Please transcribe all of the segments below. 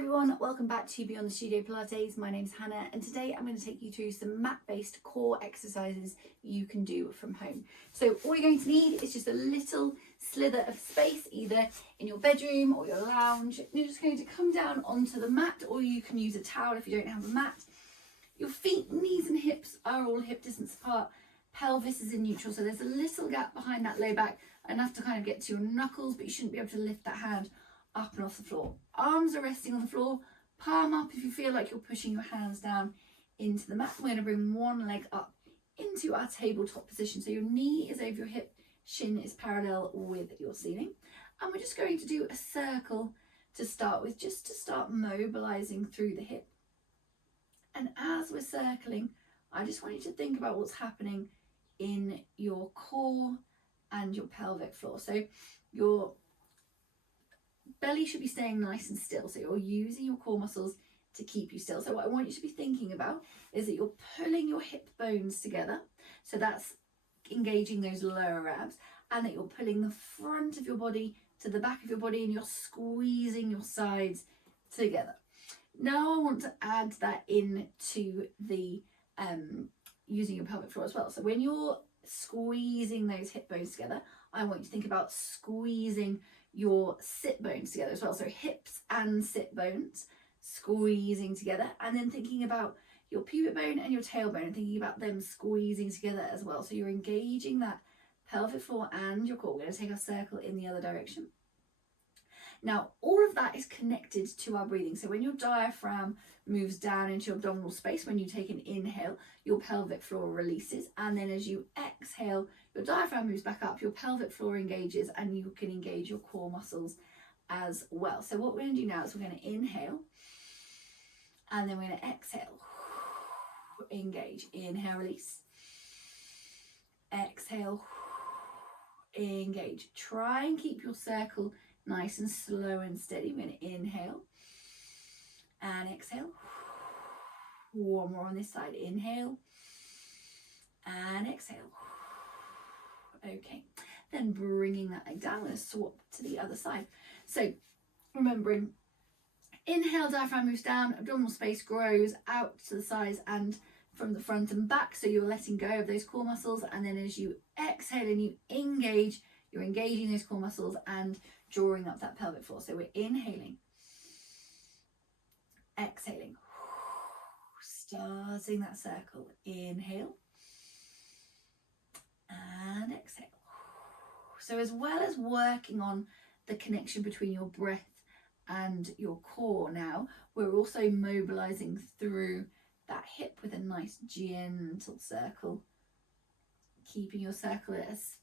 everyone, welcome back to Beyond the Studio Pilates. My name's Hannah and today I'm going to take you through some mat-based core exercises you can do from home. So all you're going to need is just a little slither of space either in your bedroom or your lounge. You're just going to come down onto the mat, or you can use a towel if you don't have a mat. Your feet, knees and hips are all hip distance apart. Pelvis is in neutral, so there's a little gap behind that low back, enough to kind of get to your knuckles, but you shouldn't be able to lift that hand up and off the floor. Arms are resting on the floor, palm up if you feel like you're pushing your hands down into the mat. We're going to bring one leg up into our tabletop position. So your knee is over your hip, shin is parallel with your ceiling. And we're just going to do a circle to start with, just to start mobilizing through the hip. And as we're circling, I just want you to think about what's happening in your core and your pelvic floor. So your belly should be staying nice and still, so you're using your core muscles to keep you still. So what I want you to be thinking about is that you're pulling your hip bones together, so that's engaging those lower abs, and that you're pulling the front of your body to the back of your body and you're squeezing your sides together. Now I want to add that into the using your pelvic floor as well. So when you're squeezing those hip bones together, I want you to think about squeezing your sit bones together as well. So hips and sit bones squeezing together, and then thinking about your pubic bone and your tailbone and thinking about them squeezing together as well. So you're engaging that pelvic floor and your core. We're going to take a circle in the other direction. Now, all of that is connected to our breathing. So when your diaphragm moves down into your abdominal space, when you take an inhale, your pelvic floor releases. And then as you exhale, your diaphragm moves back up, your pelvic floor engages, and you can engage your core muscles as well. So what we're going to do now is we're going to inhale, and then we're going to exhale. Engage. Inhale, release. Exhale. Engage. Try and keep your circle nice and slow and steady. We're going to inhale and exhale. One more on this side. Inhale and exhale. Okay, then bringing that leg down, we're going to swap to the other side. So remembering, inhale, diaphragm moves down, abdominal space grows out to the sides and from the front and back, so you're letting go of those core muscles. And then as you exhale and you engage, you're engaging those core muscles and drawing up that pelvic floor. So we're inhaling, exhaling, starting that circle. Inhale and exhale. So as well as working on the connection between your breath and your core, now we're also mobilizing through that hip with a nice gentle circle, keeping your circle as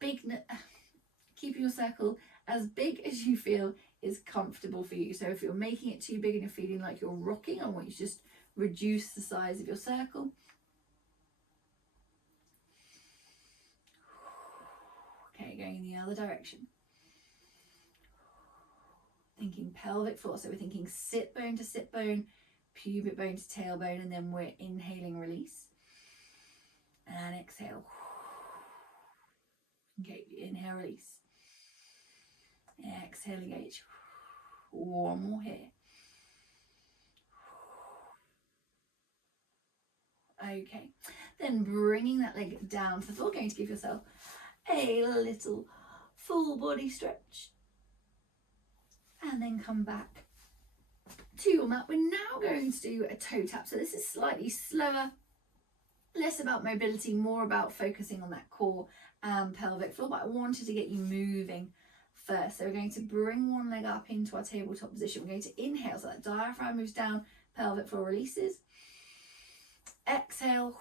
keeping your circle as big as you feel is comfortable for you. So if you're making it too big and you're feeling like you're rocking, I want you to just reduce the size of your circle. Okay, going in the other direction. Thinking pelvic floor, so we're thinking sit bone to sit bone, pubic bone to tailbone, and then we're inhaling, release, and exhale. Okay, inhale, release. Exhale, engage. One more here. Okay, then bringing that leg down to the floor, going to give yourself a little full body stretch. And then come back to your mat. We're now going to do a toe tap. So this is slightly slower, less about mobility, more about focusing on that core and pelvic floor, but I wanted to get you moving first. So we're going to bring one leg up into our tabletop position. We're going to inhale, so that diaphragm moves down, pelvic floor releases. Exhale,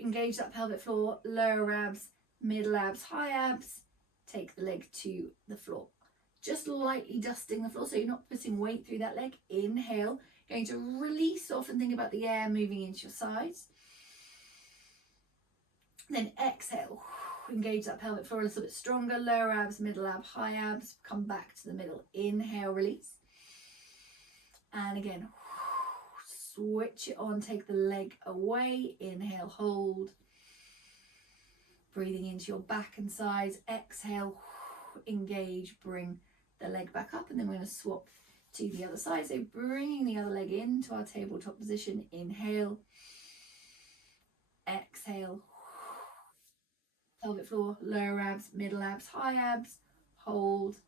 engage that pelvic floor, lower abs, middle abs, high abs. Take the leg to the floor. Just lightly dusting the floor, so you're not putting weight through that leg. Inhale, going to release off and think about the air moving into your sides. Then exhale, engage that pelvic floor a little bit stronger, lower abs, middle ab, high abs, come back to the middle. Inhale, release. And again, switch it on, take the leg away. Inhale, hold. Breathing into your back and sides. Exhale, engage, bring the leg back up, and then we're going to swap to the other side. So bringing the other leg into our tabletop position, inhale, exhale, pelvic floor, lower abs, middle abs, high abs, hold,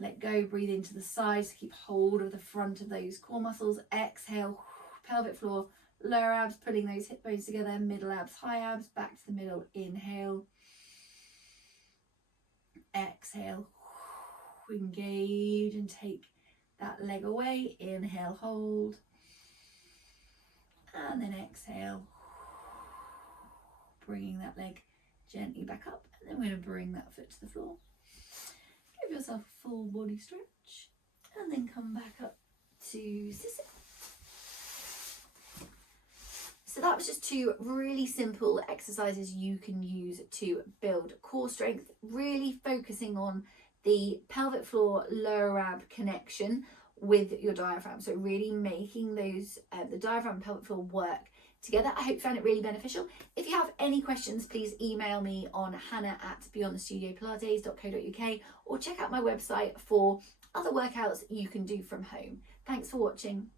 let go, breathe into the sides, keep hold of the front of those core muscles, exhale, pelvic floor, lower abs, pulling those hip bones together, middle abs, high abs, back to the middle, inhale, exhale, engage and take that leg away, inhale, hold, and then exhale, bringing that leg gently back up, and then we're going to bring that foot to the floor. Give yourself a full body stretch, and then come back up to sit. So that was just 2 really simple exercises you can use to build core strength, really focusing on the pelvic floor lower ab connection with your diaphragm. So really making those the diaphragm and pelvic floor work together. I hope you found it really beneficial. If you have any questions, please email me on hannah@beyondthestudiopilates.co.uk or check out my website for other workouts you can do from home. Thanks for watching.